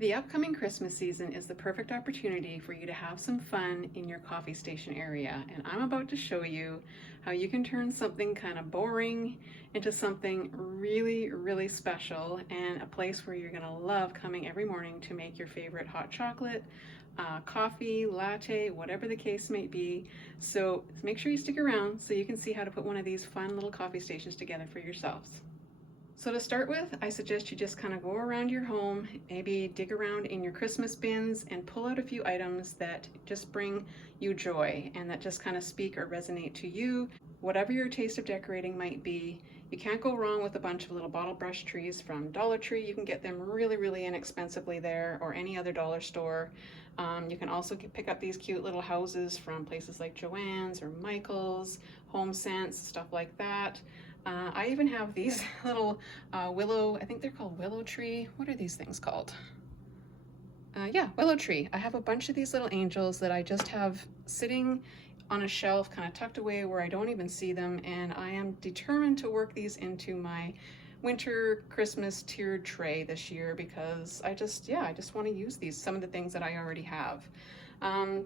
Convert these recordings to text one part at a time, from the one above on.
The upcoming Christmas season is the perfect opportunity for you to have some fun in your coffee station area, and I'm about to show you how you can turn something kind of boring into something really, really special and a place where you're gonna love coming every morning to make your favorite hot chocolate, coffee, latte, whatever the case may be. So make sure you stick around so you can see how to put one of these fun little coffee stations together for yourselves. So to start with, I suggest you just kind of go around your home, maybe dig around in your Christmas bins and pull out a few items that just bring you joy and that just kind of speak or resonate to you. Whatever your taste of decorating might be, you can't go wrong with a bunch of little bottle brush trees from Dollar Tree. You can get them really, really inexpensively there, or any other dollar store. You can also pick up these cute little houses from places like Joann's or Michael's, Home Sense, stuff like that. I even have these little willow, I think they're called willow tree. What are these things called? Yeah, willow tree. I have a bunch of these little angels that I just have sitting on a shelf, kind of tucked away where I don't even see them, and I am determined to work these into my winter Christmas tiered tray this year because I just want to use these, some of the things that I already have.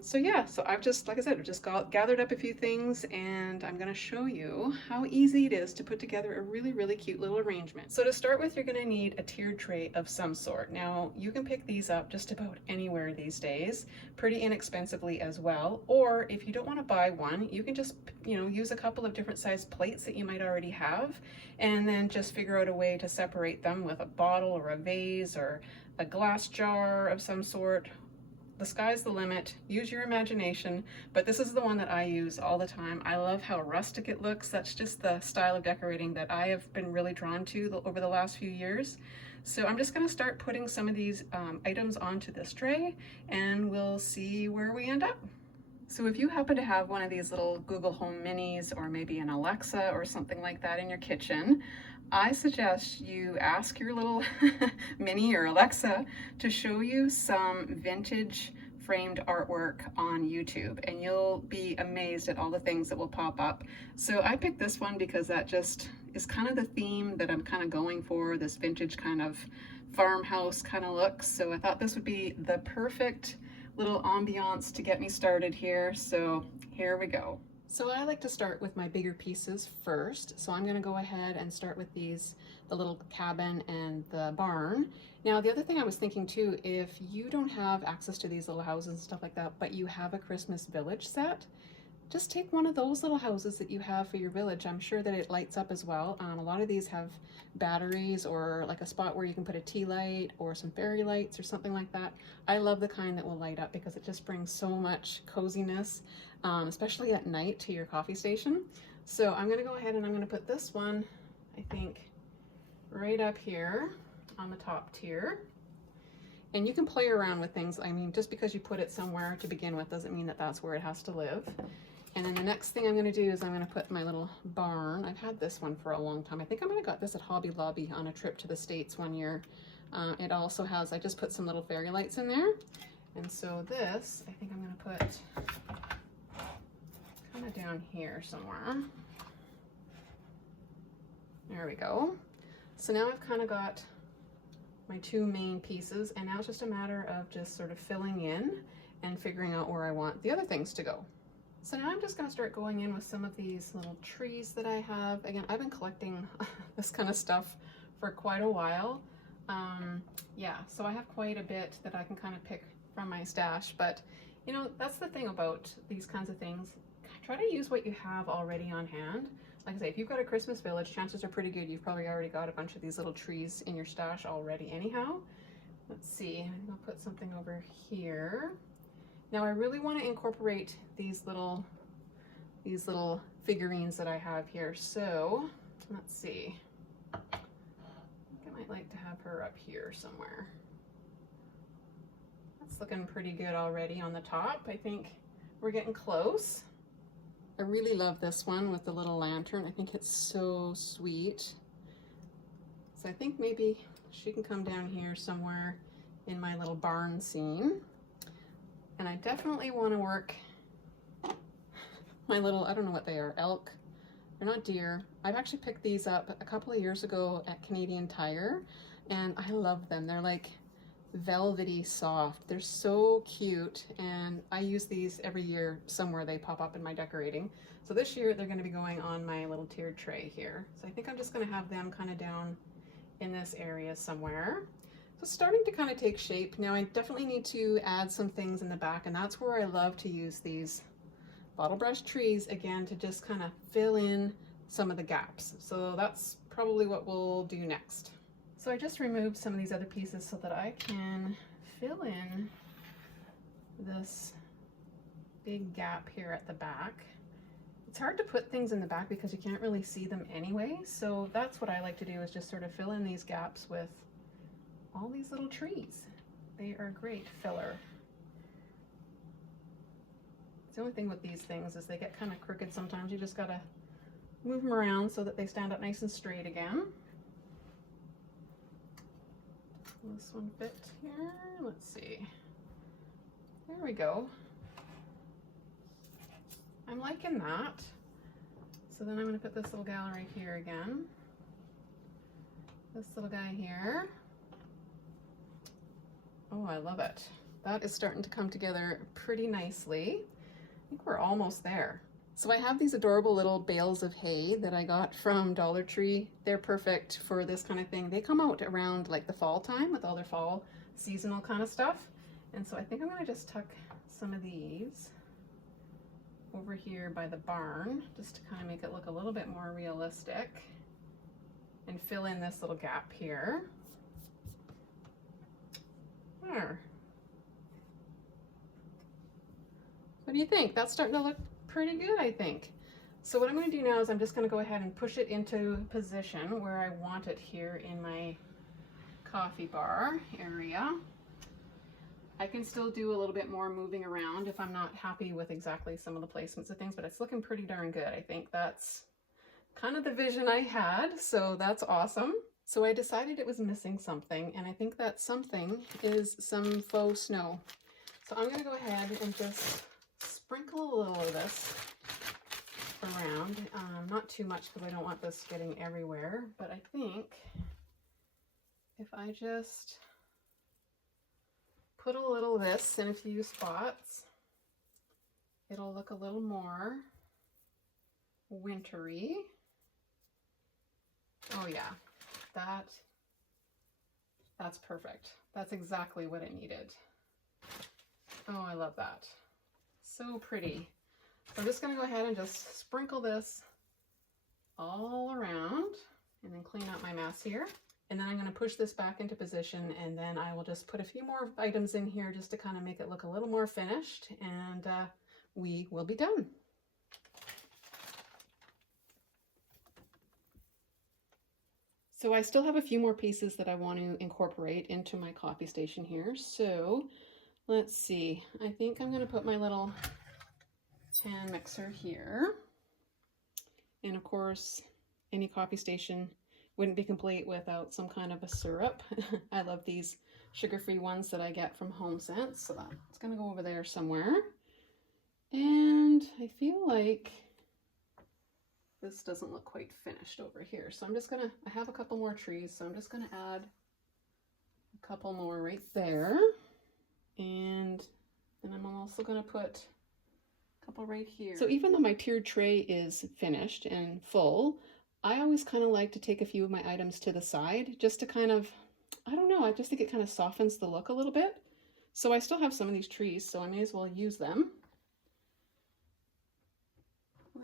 So I've just, like I said, I've just gathered up a few things, and I'm going to show you how easy it is to put together a really, really cute little arrangement. So to start with, you're going to need a tiered tray of some sort. Now, you can pick these up just about anywhere these days, pretty inexpensively as well. Or if you don't want to buy one, you can just, use a couple of different sized plates that you might already have, and then just figure out a way to separate them with a bottle or a vase or a glass jar of some sort. The sky's the limit. Use your imagination, but this is the one that I use all the time. I love how rustic it looks. That's just the style of decorating that I have been really drawn to over the last few years. So I'm just going to start putting some of these items onto this tray, and we'll see where we end up. So if you happen to have one of these little Google Home Minis or maybe an Alexa or something like that in your kitchen, I suggest you ask your little Mini or Alexa to show you some vintage framed artwork on YouTube, and you'll be amazed at all the things that will pop up. So I picked this one because that just is kind of the theme that I'm kind of going for, this vintage kind of farmhouse kind of look. So I thought this would be the perfect little ambiance to get me started here. So here we go. So I like to start with my bigger pieces first. So I'm going to go ahead and start with these, the little cabin and the barn. Now the other thing I was thinking too, if you don't have access to these little houses and stuff like that, but you have a Christmas village set, just take one of those little houses that you have for your village. I'm sure that it lights up as well. A lot of these have batteries or like a spot where you can put a tea light or some fairy lights or something like that. I love the kind that will light up because it just brings so much coziness, especially at night, to your coffee station. So I'm going to go ahead and I'm going to put this one, I think, right up here on the top tier. And you can play around with things. I mean, just because you put it somewhere to begin with doesn't mean that that's where it has to live. And then the next thing I'm going to do is I'm going to put my little barn. I've had this one for a long time. I think I might have got this at Hobby Lobby on a trip to the States one year. It also has, I just put some little fairy lights in there. And so this, I think I'm going to put kind of down here somewhere. There we go. So now I've kind of got my two main pieces, and now it's just a matter of just sort of filling in and figuring out where I want the other things to go. So now I'm just going to start going in with some of these little trees that I have. Again, I've been collecting this kind of stuff for quite a while. Yeah, so I have quite a bit that I can kind of pick from my stash, but that's the thing about these kinds of things. Try to use what you have already on hand. Like I say, if you've got a Christmas village, chances are pretty good you've probably already got a bunch of these little trees in your stash already anyhow. Let's see, I'm gonna put something over here. Now I really want to incorporate these little figurines that I have here. So let's see, I think I might like to have her up here somewhere. That's looking pretty good already on the top. I think we're getting close. I really love this one with the little lantern. I think it's so sweet. So I think maybe she can come down here somewhere in my little barn scene. And I definitely want to work my little, I don't know what they are, elk. They're not deer. I've actually picked these up a couple of years ago at Canadian Tire, and I love them. They're like velvety soft. They're so cute, and I use these every year somewhere. They pop up in my decorating. So this year they're going to be going on my little tiered tray here. So I think I'm just going to have them kind of down in this area somewhere. So it's starting to kind of take shape. Now I definitely need to add some things in the back, and that's where I love to use these bottle brush trees again to just kind of fill in some of the gaps. So that's probably what we'll do next. So I just removed some of these other pieces so that I can fill in this big gap here at the back. It's hard to put things in the back because you can't really see them anyway. So that's what I like to do, is just sort of fill in these gaps with all these little trees. They are great filler. The only thing with these things is they get kind of crooked sometimes. You just gotta move them around so that they stand up nice and straight again. This one fit here. Let's see. There we go. I'm liking that. So then I'm going to put this little gal right here again. This little guy here. Oh, I love it. That is starting to come together pretty nicely. I think we're almost there. So I have these adorable little bales of hay that I got from Dollar Tree. They're perfect for this kind of thing. They come out around like the fall time with all their fall seasonal kind of stuff. And so I think I'm going to just tuck some of these over here by the barn, just to kind of make it look a little bit more realistic, and fill in this little gap here. There. What do you think? That's starting to look pretty good, I think. So what I'm going to do now is I'm just going to go ahead and push it into position where I want it here in my coffee bar area. I can still do a little bit more moving around if I'm not happy with exactly some of the placements of things, but it's looking pretty darn good. I think that's kind of the vision I had, so that's awesome. So I decided it was missing something, and I think that something is some faux snow. So I'm going to go ahead and just sprinkle a little of this around. Not too much because I don't want this getting everywhere, but I think if I just put a little of this in a few spots, it'll look a little more wintry. Oh yeah, that's perfect. That's exactly what it needed. Oh, I love that. So pretty. So I'm just going to go ahead and just sprinkle this all around and then clean up my mess here. And then I'm going to push this back into position, and then I will just put a few more items in here just to kind of make it look a little more finished, and we will be done. So I still have a few more pieces that I want to incorporate into my coffee station here. So let's see, I think I'm going to put my little hand mixer here. And of course, any coffee station wouldn't be complete without some kind of a syrup. I love these sugar-free ones that I get from HomeSense, so that's going to go over there somewhere. And I feel like this doesn't look quite finished over here, so I'm just gonna, I have a couple more trees, so I'm just gonna add a couple more right there. And then I'm also gonna put a couple right here. So even though my tiered tray is finished and full, I always kind of like to take a few of my items to the side just to kind of, I don't know, I just think it kind of softens the look a little bit. So I still have some of these trees, so I may as well use them.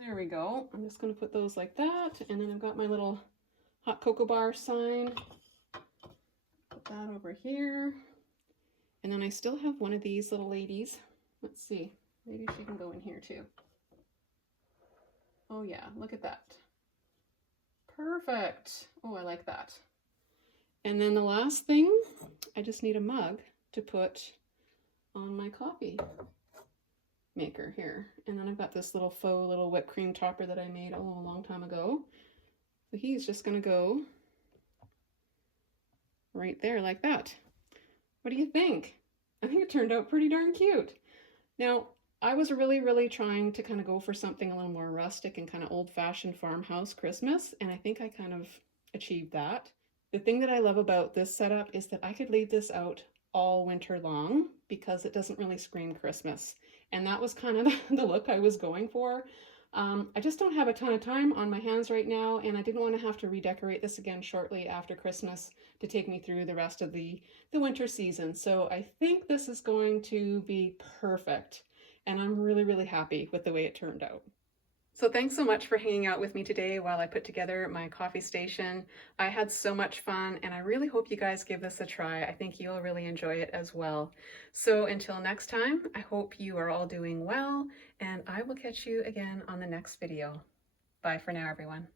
There we go. I'm just going to put those like that, and then I've got my little hot cocoa bar sign. Put that over here. And then I still have one of these little ladies. Let's see, maybe she can go in here too. Oh yeah, look at that. Perfect. Oh, I like that. And then the last thing, I just need a mug to put on my coffee maker here. And then I've got this little faux little whipped cream topper that I made a long time ago. So he's just going to go right there like that. What do you think? I think it turned out pretty darn cute. Now, I was really trying to kind of go for something a little more rustic and kind of old-fashioned farmhouse Christmas, and I think I kind of achieved that. The thing that I love about this setup is that I could leave this out all winter long because it doesn't really scream Christmas. And that was kind of the look I was going for. I just don't have a ton of time on my hands right now, and I didn't want to have to redecorate this again shortly after Christmas to take me through the rest of the winter season. So I think this is going to be perfect, and I'm really, really happy with the way it turned out. So thanks so much for hanging out with me today while I put together my coffee station. I had so much fun, and I really hope you guys give this a try. I think you'll really enjoy it as well. So until next time, I hope you are all doing well, and I will catch you again on the next video. Bye for now, everyone.